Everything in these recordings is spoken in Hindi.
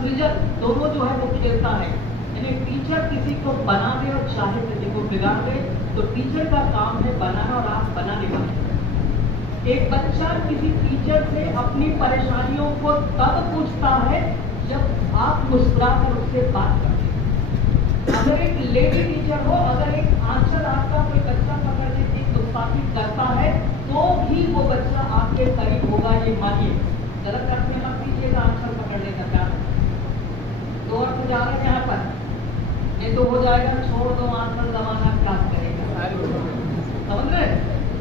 सृजन दोनों जो है वो खेलता है। यानी टीचर किसी को बना दे और चाहे किसी को बिगाड़ दे, तो टीचर का काम है बनाना और आप बनाने वाले। एक बच्चा किसी टीचर से अपनी परेशानियों को तब पूछता है जब आप मुस्कुराकर उससे बात करते हैं। अगर एक लेडी टीचर हो, अगर एक आंचल आपका कोई बच्चा पकड़ने की गुस्ताखी करता है तो ही वो बच्चा आपके करीब होगा, ये मानिए। गलत अर्थ में मत कीजिएगा आंचल पकड़ने का क्या दो अर्थ जा रहे हैं यहाँ पर, ये तो हो जाएगा छोड़ दो आंचल जमाना क्या करेगा, समझ रहे?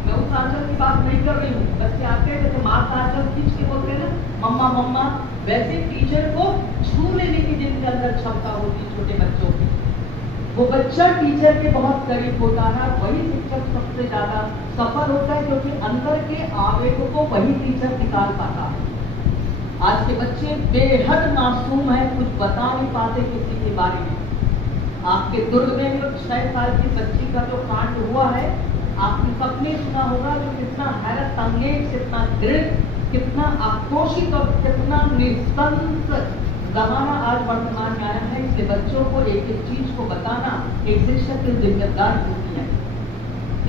मैं उस आंचल की बात नहीं कर रही हूँ। बच्चे आते हैं जैसे माँ का आंचल खींच के बोलते हैं ना मम्मा मम्मा, वैसे टीचर को छू लेने की जिनके अंदर क्षमता होती है छोटे बच्चों की, वो बच्चा टीचर के बहुत करीब होता है। वही शिक्षक सबसे ज्यादा सफल होता है क्योंकि अंदर के आवेगों को वही टीचर निकाल पाता है। आज के बच्चे बेहद मासूम है, कुछ बता नहीं पाते किसी के बारे में। आपके दुर्ग में जो 6 साल की बच्ची का जो कांड हुआ है, आपने सबने सुना होगा जो कितना हैरत अंगेज, कितना दृढ़, कितना आक्रोशित और कितना निस्तंस जमाना आज वर्तमान में आया है। इसलिए बच्चों को एक एक चीज को बताना एक शिक्षक की जिम्मेदारी होती है।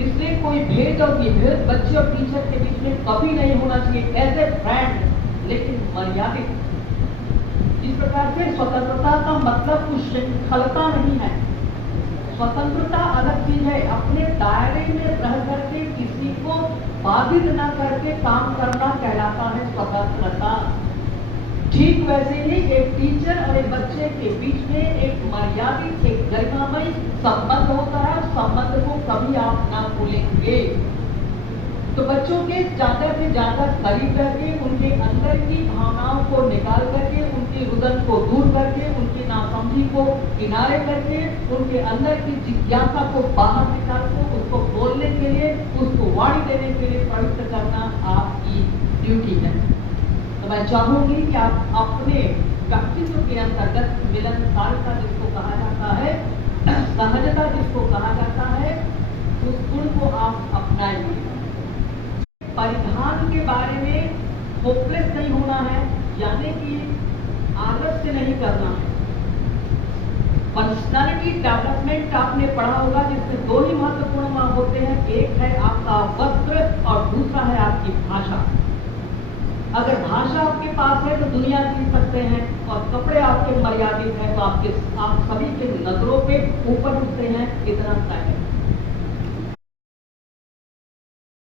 इसलिए कोई भेद और विभेद बच्चे और टीचर के बीच में कभी नहीं होना चाहिए, एज ए फ्रेंड, लेकिन मर्यादित। इस प्रकार से स्वतंत्रता का मतलब कुछ श्रृंखलता नहीं है। स्वतंत्रता अलग चीज है, अपने दायरे में रह करके किसी को बाधित न करके काम करना कहलाता है स्वतंत्रता। ठीक वैसे ही एक टीचर और एक बच्चे के बीच में एक मर्यादित, एक गरिमामय संबंध होता है। संबंध को कभी आप ना भूलेंगे। तो बच्चों के ज्यादा से ज्यादा करीब करके उनके अंदर की भावनाओं को निकाल करके, उनके रुदन को दूर करके, उनकी नासमझी को किनारे करके, उनके अंदर की जिज्ञासा को बाहर निकाल कर उसको बोलने के लिए, उसको वाणी देने के लिए प्रवृत्त करना आपकी ड्यूटी है। तो मैं चाहूंगी कि आप अपने व्यक्तित्व के अंतर्गत मिलनसारता जिसको कहा जाता है, सहजता जिसको कहा जाता है, उस गुण को आप अपनाएंगे। परिधान के बारे में होपलेस नहीं होना है, यानी कि आलस्य नहीं करना है। पर्सनालिटी डेवलपमेंट आपने पढ़ा होगा जिसमें 2 ही महत्वपूर्ण होते हैं, एक है आपका वस्त्र और दूसरा है आपकी भाषा। अगर भाषा आपके पास है तो दुनिया जीत सकते हैं, और कपड़े आपके मर्यादित हैं तो आप सभी के नजरों पे ऊपर उठते हैं, इतना तय है।